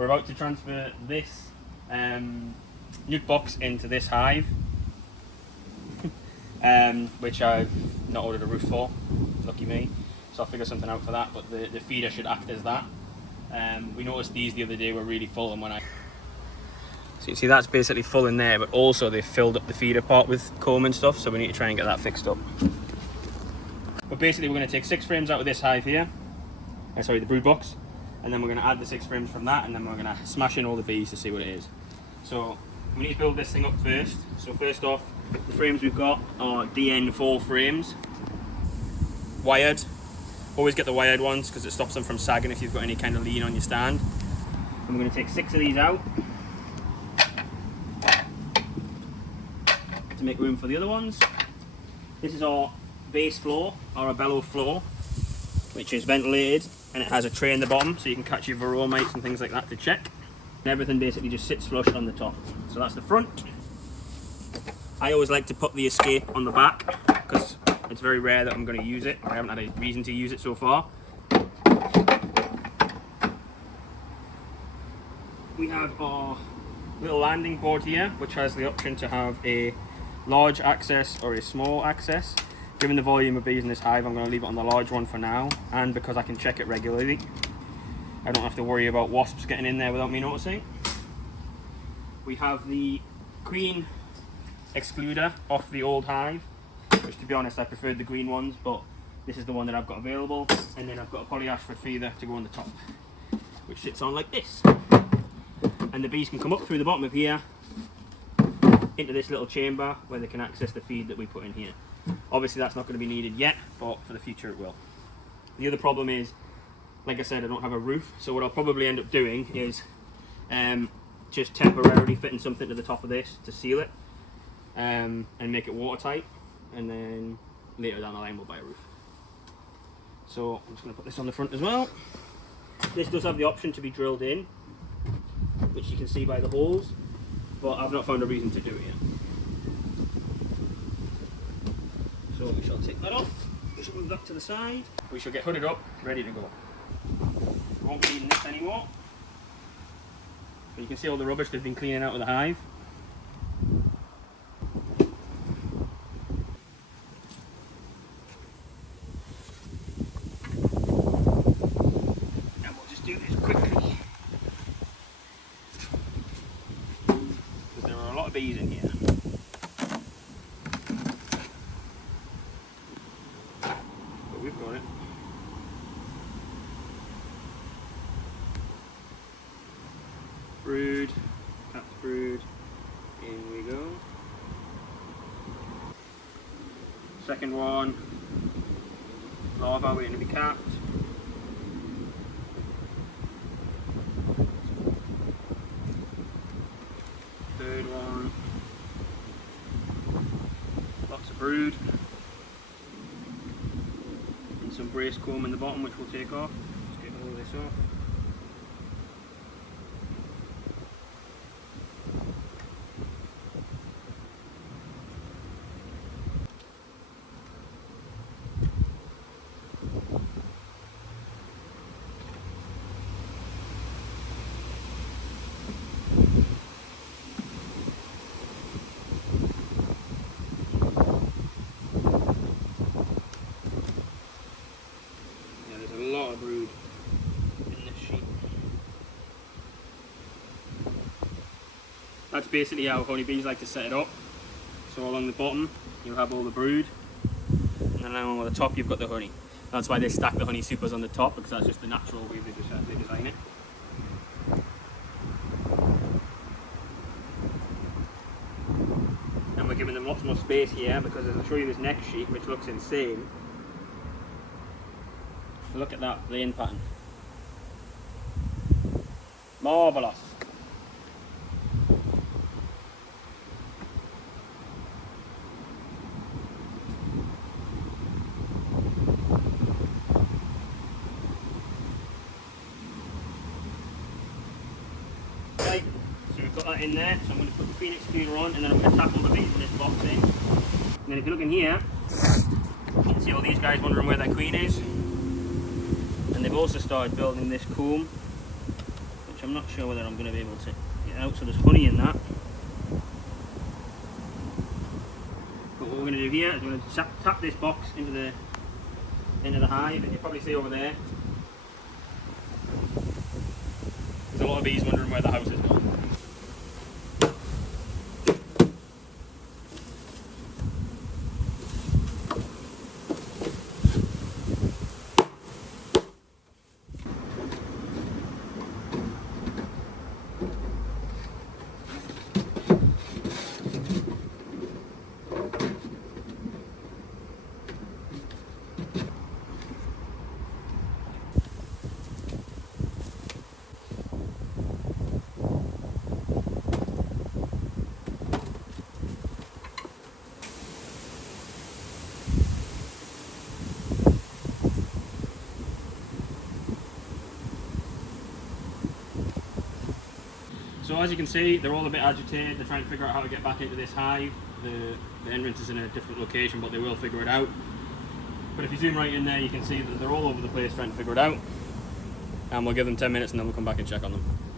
we're about to transfer this nuke box into this hive, which I've not ordered a roof for, lucky me, so I'll figure something out for that, but the feeder should act as that. We noticed these the other day were really full, and when I... So you see that's basically full in there, but also they filled up the feeder part with comb and stuff, so we need to try and get that fixed up. But basically we're going to take 6 frames out of this hive here, sorry, the brood box, and then we're going to add the 6 frames from that, and then we're going to smash in all the bees to see what it is. So we need to build this thing up first. So first off, the frames we've got are DN4 frames, wired. Always get the wired ones because it stops them from sagging if you've got any kind of lean on your stand. And we're going to take 6 of these out to make room for the other ones. This is our base floor, our Abelo floor, which is ventilated, and it has a tray in the bottom so you can catch your varroa mites and things like that to check. And everything basically just sits flush on the top. So that's the front. I always like to put the escape on the back because it's very rare that I'm going to use it. I haven't had a reason to use it so far. We have our little landing board here, which has the option to have a large access or a small access. Given the volume of bees in this hive, I'm going to leave it on the large one for now, and because I can check it regularly, I don't have to worry about wasps getting in there without me noticing. We have the queen excluder off the old hive, which to be honest I preferred the green ones, but this is the one that I've got available. And then I've got a polyashford feeder to go on the top, which sits on like this. And the bees can come up through the bottom of here into this little chamber where they can access the feed that we put in here. Obviously that's not going to be needed yet, but for the future it will. The other problem is, like I said, I don't have a roof, so what I'll probably end up doing is just temporarily fitting something to the top of this to seal it and make it watertight, and then later down the line we'll buy a roof. So I'm just going to put this on the front as well. This does have the option to be drilled in, which you can see by the holes, but I've not found a reason to do it yet. So we shall take that off, we shall move that to the side, we shall get hooded up, ready to go. We won't be needing this anymore. But you can see all the rubbish they've been cleaning out of the hive. And we'll just do this quickly, because there are a lot of bees in here. We've got it. Brood, capped brood, in we go. Second one, larva waiting to be capped. Third one, lots of brood. Some brace comb in the bottom which we'll take off. Just get all this off. Brood in this sheet. That's basically how honeybees like to set it up. So along the bottom you have all the brood, and then along the top you've got the honey. That's why they stack the honey supers on the top, because that's just the natural way they design it. And we're giving them lots more space here, because as I'll show you this next sheet, which looks insane. Look at that laying pattern. Marvellous. Okay, so we've got that in there, so I'm going to put the Phoenix cleaner on, and then I'm going to tap all the bees in this box in. And then if you look in here, you can see all these guys wondering where their queen is. And they've also started building this comb, which which I'm not sure whether I'm going to be able to get out. So there's honey in that. But what we're going to do here is we're going to tap this box into the hive, and you probably see over there. There's a lot of bees wondering where the house is going. So as you can see, they're all a bit agitated. They're trying to figure out how to get back into this hive. The entrance is in a different location, but they will figure it out. But if you zoom right in there, you can see that they're all over the place trying to figure it out. And we'll give them 10 minutes and then we'll come back and check on them.